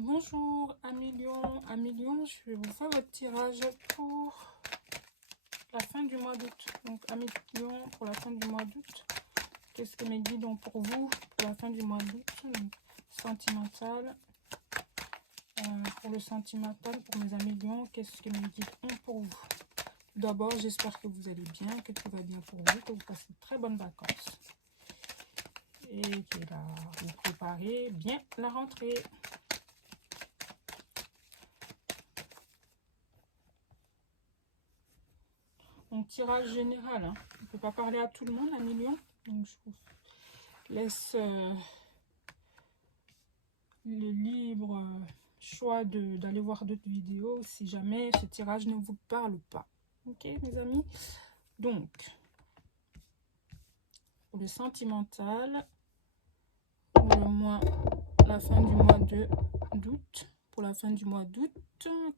Bonjour amis Lion, je vais vous faire votre tirage pour la fin du mois d'août. Donc amis Lion, pour la fin du mois d'août, qu'est-ce que mes guides ont pour vous pour la fin du mois d'août? Sentimental. Pour le sentimental, pour mes amis Lion, qu'est-ce que mes guides ont pour vous? Tout d'abord, j'espère que vous allez bien, que tout va bien pour vous, que vous passez de très bonnes vacances. Et que là, vous préparez bien la rentrée. Donc, tirage général, hein. On ne peut pas parler à tout le monde, amis Lion. Donc, je vous laisse le libre choix d'aller voir d'autres vidéos si jamais ce tirage ne vous parle pas. Ok, mes amis? Donc, pour le sentimental, pour le mois, la fin du mois d'août, pour la fin du mois d'août,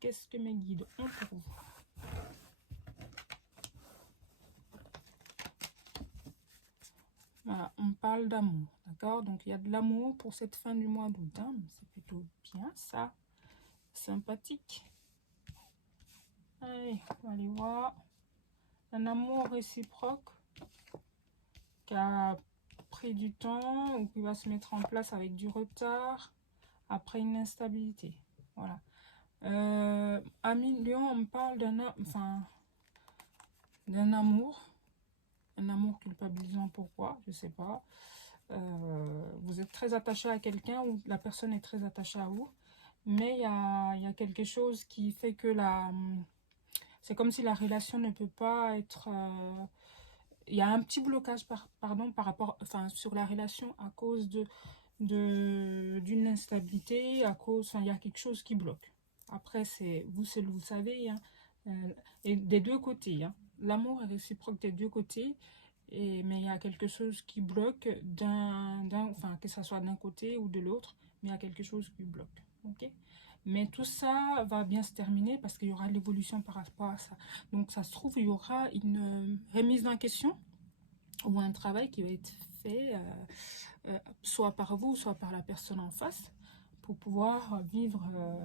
qu'est-ce que mes guides ont pour vous? Voilà, on parle d'amour, d'accord? Donc, il y a de l'amour pour cette fin du mois d'août. Hein? C'est plutôt bien, ça. Sympathique. Allez, on va aller voir. Un amour réciproque qui a pris du temps ou qui va se mettre en place avec du retard après une instabilité. Voilà. Ami Lion, on me parle d'un amour. Un amour culpabilisant, pourquoi? Je sais pas. Vous êtes très attaché à quelqu'un ou la personne est très attachée à vous. Mais il y a quelque chose qui fait que c'est comme si la relation ne peut pas être... il y a un petit blocage par rapport, sur la relation à cause d'une instabilité, à cause, il y a quelque chose qui bloque. Après, c'est vous seul, vous savez, hein, et des deux côtés. Hein. L'amour est réciproque des deux côtés, mais il y a quelque chose qui bloque que ce soit d'un côté ou de l'autre, mais il y a quelque chose qui bloque. Ok? Mais tout ça va bien se terminer parce qu'il y aura l'évolution par rapport à ça. Donc ça se trouve, il y aura une remise en question ou un travail qui va être fait soit par vous, soit par la personne en face pour pouvoir vivre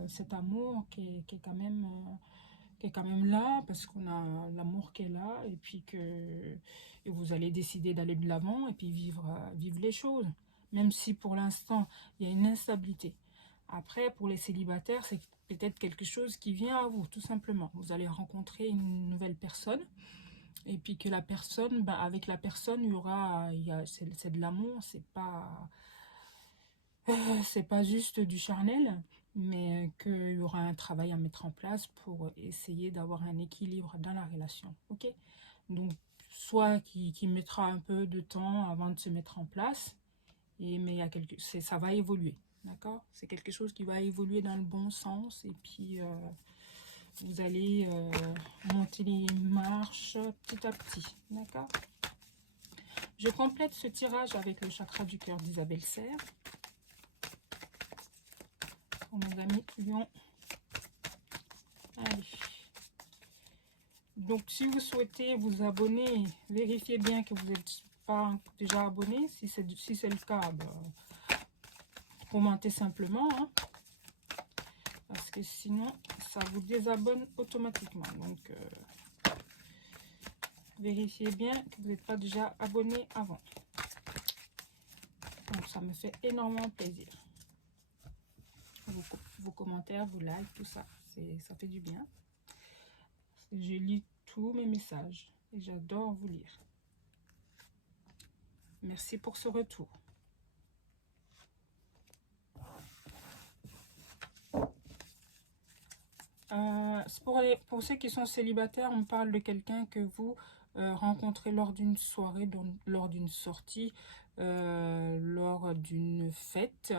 cet amour qui est quand même là parce qu'on a l'amour qui est là et puis et vous allez décider d'aller de l'avant et puis vivre les choses. Même si pour l'instant, il y a une instabilité. Après, pour les célibataires, c'est peut-être quelque chose qui vient à vous, tout simplement. Vous allez rencontrer une nouvelle personne et puis que la personne, avec la personne, c'est de l'amour, c'est pas juste du charnel, mais qu'il y aura un travail à mettre en place pour essayer d'avoir un équilibre dans la relation. Ok? Donc, soit qui mettra un peu de temps avant de se mettre en place, mais ça va évoluer. D'accord? C'est quelque chose qui va évoluer dans le bon sens et puis vous allez monter les marches petit à petit. D'accord? Je complète ce tirage avec le chakra du cœur d'Isabelle Serre. Pour mes amis Lion. Allez. Donc, si vous souhaitez vous abonner, vérifiez bien que vous n'êtes pas déjà abonné. Si c'est le cas, commentez simplement. Hein, parce que sinon, ça vous désabonne automatiquement. Donc, vérifiez bien que vous n'êtes pas déjà abonné avant. Donc, ça me fait énormément plaisir. Vos commentaires, vos likes, tout ça, ça fait du bien. Je lis tous mes messages et j'adore vous lire. Merci pour ce retour. Pour ceux qui sont célibataires, on parle de quelqu'un que vous rencontrez lors d'une soirée, lors d'une sortie, lors d'une fête,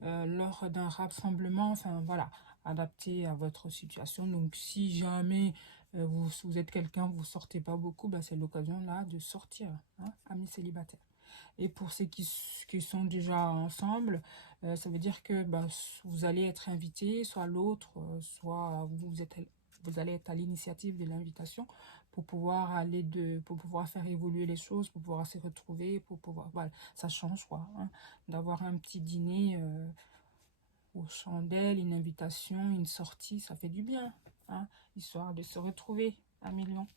lors d'un rassemblement, enfin voilà, adapté à votre situation. Donc si jamais vous êtes quelqu'un, vous sortez pas beaucoup, c'est l'occasion là de sortir, hein, amis célibataires. Et pour ceux qui sont déjà ensemble, ça veut dire que vous allez être invité, soit l'autre, soit vous allez être à l'initiative de l'invitation pour pouvoir pour pouvoir faire évoluer les choses, pour pouvoir se retrouver, pour pouvoir, voilà, ça change quoi, hein, d'avoir un petit dîner aux chandelles, une invitation, une sortie, ça fait du bien, hein, histoire de se retrouver à million.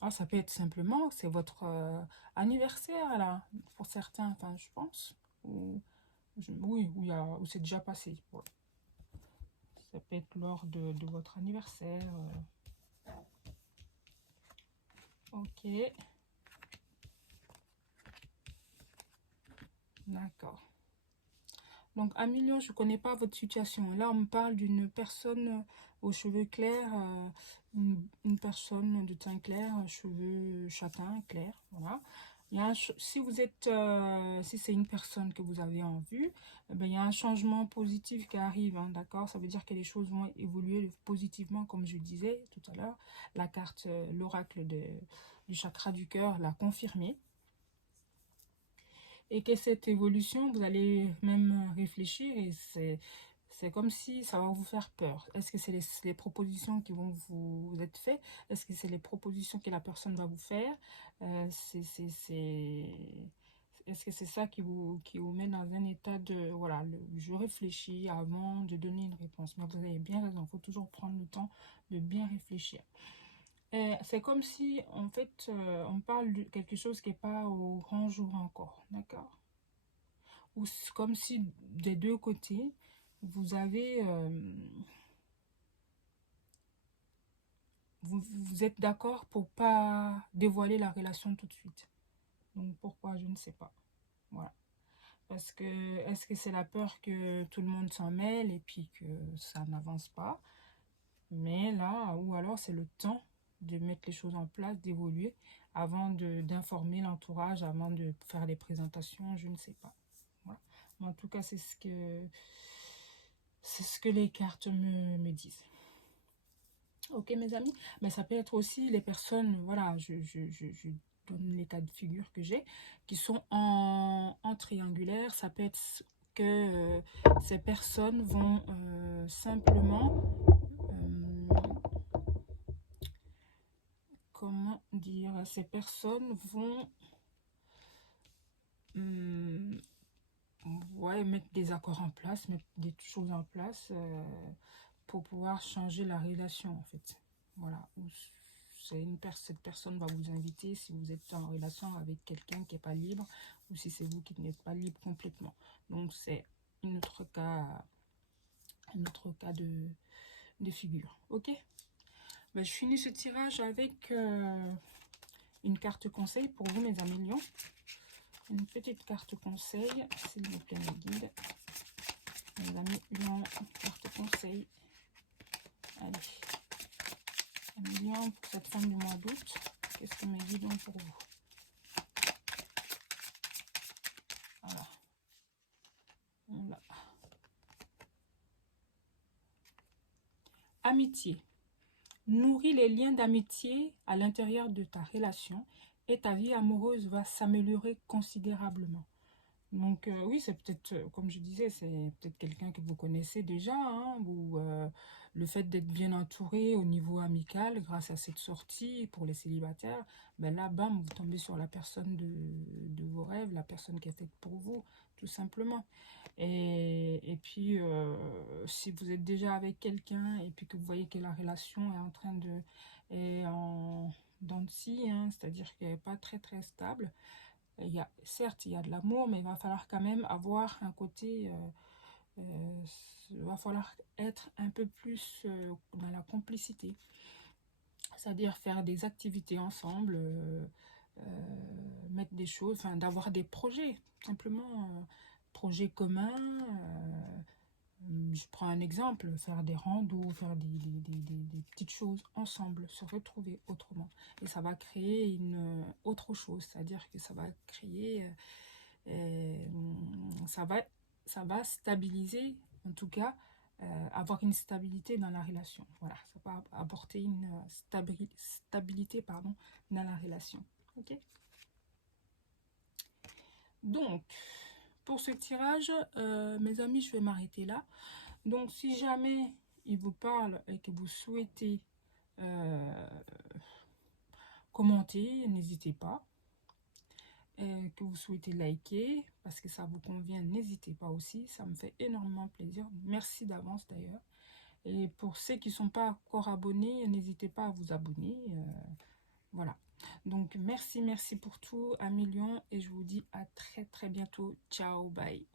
Ah, ça peut être simplement, c'est votre anniversaire, là, pour certains, enfin, je pense. Ou, oui, où c'est déjà passé. Voilà. Ça peut être lors de votre anniversaire. Ok. D'accord. Donc, à million, je ne connais pas votre situation. Là, on me parle d'une personne aux cheveux clairs, une personne de teint clair, cheveux châtains, clairs, voilà. Si vous êtes, si c'est une personne que vous avez en vue, eh ben, il y a un changement positif qui arrive, hein, d'accord? Ça veut dire que les choses vont évoluer positivement, comme je disais tout à l'heure. La carte, l'oracle du chakra du cœur l'a confirmé. Et que cette évolution, vous allez même réfléchir et c'est comme si ça va vous faire peur. Est-ce que c'est les propositions qui vont vous être faites? Est-ce que c'est les propositions que la personne va vous faire? Est-ce que c'est ça qui vous met dans un état de... Voilà, je réfléchis avant de donner une réponse. Mais vous avez bien raison, il faut toujours prendre le temps de bien réfléchir. C'est comme si, en fait, on parle de quelque chose qui n'est pas au grand jour encore, d'accord? Ou comme si des deux côtés, vous avez... vous êtes d'accord pour pas dévoiler la relation tout de suite. Donc pourquoi, je ne sais pas. Voilà. Parce que, est-ce que c'est la peur que tout le monde s'en mêle et puis que ça n'avance pas? Mais là, ou alors c'est le temps de mettre les choses en place, d'évoluer, avant d'informer l'entourage, avant de faire des présentations, je ne sais pas. Voilà. Mais en tout cas, c'est ce que les cartes me disent. Ok, mes amis, mais ça peut être aussi les personnes, voilà, je donne les cas de figure que j'ai, qui sont en triangulaire. Ça peut être que ces personnes vont simplement, comment dire, ces personnes vont ouais, mettre des accords en place, mettre des choses en place pour pouvoir changer la relation, en fait. Voilà. Cette personne va vous inviter si vous êtes en relation avec quelqu'un qui n'est pas libre ou si c'est vous qui n'êtes pas libre complètement. Donc, c'est un autre cas de figure. Ok? Ben, je finis ce tirage avec une carte conseil pour vous, mes amis lions. Une petite carte conseil, s'il vous plaît, mes guides. Mes amis lions, carte conseil. Allez. Amis lions, pour cette fin du mois d'août, qu'est-ce que mes guides ont pour vous? Voilà. Voilà. Amitié. Nourris les liens d'amitié à l'intérieur de ta relation et ta vie amoureuse va s'améliorer considérablement. Donc oui, c'est peut-être, comme je disais, c'est peut-être quelqu'un que vous connaissez déjà, hein, ou le fait d'être bien entouré au niveau amical grâce à cette sortie pour les célibataires, ben là, bam, vous tombez sur la personne de vos rêves, la personne qui est faite pour vous, tout simplement. Et puis, si vous êtes déjà avec quelqu'un et puis que vous voyez que la relation est en train de... est en dents de scie, hein, c'est-à-dire qu'elle n'est pas très très stable, certes, il y a de l'amour, mais il va falloir quand même avoir un côté... il va falloir être un peu plus dans la complicité. C'est-à-dire faire des activités ensemble, mettre des choses, enfin d'avoir des projets, simplement projets communs. Je prends un exemple, faire des randos, faire des petites choses ensemble, se retrouver autrement. Et ça va créer une autre chose, c'est-à-dire que ça va créer, ça va stabiliser, en tout cas, avoir une stabilité dans la relation. Voilà, ça va apporter une stabilité pardon, dans la relation. Ok. Donc, pour ce tirage, mes amis, je vais m'arrêter là. Donc, si jamais il vous parle et que vous souhaitez commenter, n'hésitez pas. que vous souhaitez liker, parce que ça vous convient, n'hésitez pas aussi, ça me fait énormément plaisir. Merci d'avance d'ailleurs. Et pour ceux qui ne sont pas encore abonnés, n'hésitez pas à vous abonner. Voilà. Donc, merci pour tout, un million. Et je vous dis à très bientôt. Ciao, bye.